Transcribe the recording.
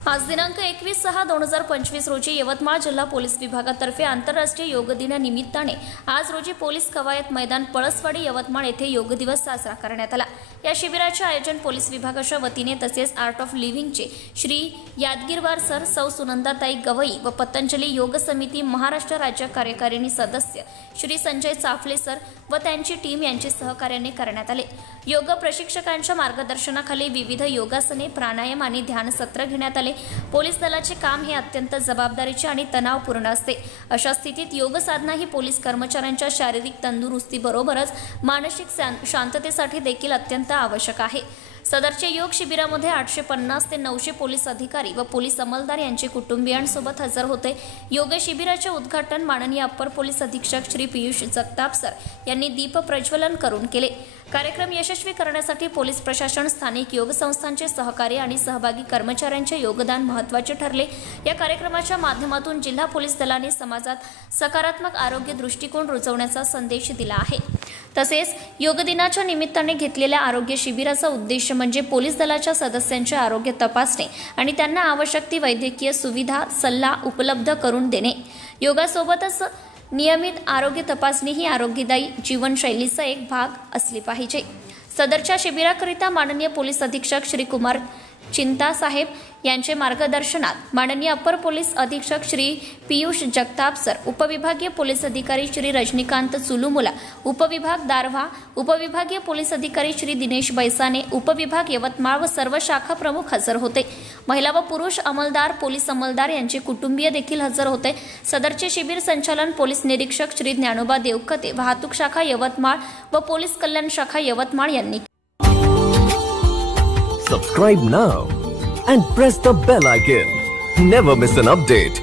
आज दिनांक 21/6/2025 रोजी यवतमाळ जिल्हा पोलीस विभागातर्फे आंतरराष्ट्रीय योग दिन निमित्ताने आज रोजी पोलीस कवायत मैदान पळसवाडी यवतमाळ येथे योग दिवस साजरा करण्यात आला। या शिबिराचे आयोजन पोलीस विभागाच्या वतीने तसेच art of लिव्हिंगचे Shri Yadgirwar sir, सौ सुनंदाताई गवई व पतंजली योग समिती महाराष्ट्र राज्य कार्यकारिणी सदस्य श्री संजय चाफले सर व त्यांची टीम यांचे सहकार्याने करण्यात आले। योग प्रशिक्षकांच्या मार्गदर्शनाखाली विविध योगासने, प्राणायाम आणि ध्यान सत्र घेण्यात आले। पोलीस दलाचे काम हे अत्यंत जबाबदारीचे आणि तणावपूर्ण असते। अशा स्थितीत योग साधना ही पोलीस कर्मचाऱ्यांच्या शारीरिक तंदुरुस्तीबरोबरच मानसिक शांततेसाठी देखील अत्यंत आवश्यक आहे। सदरच्या योग शिबिरामध्ये 850 ते 900 पोलीस अधिकारी व पोलीस अंमलदार यांचे कुटुंबियांसोबत हजर होते। योग शिबिराचे उद्घाटन माननीय अप्पर पोलीस अधीक्षक श्री पियुष जगताप सर यांनी दीप प्रज्वलन करून केले। कार्यक्रम यशस्वी करण्यासाठी पोलीस प्रशासन, स्थानिक योग संस्थांचे सहकार्य आणि सहभागी कर्मचाऱ्यांचे योगदान महत्त्वाचे ठरले। या कार्यक्रमाच्या माध्यमातून जिल्हा पोलीस दलाने समाजात सकारात्मक आरोग्य दृष्टिकोन रुजवण्याचा संदेश दिला आहे। तसेच योग दिनाच्या निमित्ताने घेतलेल्या आरोग्य शिबिराचा उद्देश म्हणजे पोलीस दलाच्या सदस्यांचे आरोग्य तपासणे आणि त्यांना आवश्यक ती वैद्यकीय सुविधा, सल्ला उपलब्ध करून देणे। योगासोबतच नियमित आरोग्य तपासणी ही आरोग्यदायी जीवनशैलीचा एक भाग असली पाहिजे। सदरच्या शिबिराकरिता माननीय पोलीस अधीक्षक श्री कुमार चिंता साहेब यांचे मार्गदर्शनात माननीय अप्पर पोलीस अधीक्षक श्री पियुष जगताप सर, उपविभागीय पोलीस अधिकारी श्री रजनीकांत चुलुमुला, उपविभाग दारव्हा, उपविभागीय पोलीस अधिकारी श्री दिनेश बैसाने, उपविभाग यवतमाळ व सर्व शाखा प्रमुख हजर होते। महिला व पुरुष अंमलदार, पोलीस अंमलदार यांचे कुटुंबीय देखील हजर होते। सदरचे शिबिर संचालन पोलीस निरीक्षक श्री ज्ञानोबा देवकते, वाहतूक शाखा यवतमाळ व पोलीस कल्याण शाखा यवतमाळ यांनी। Subscribe now and press the bell icon. Never miss an update.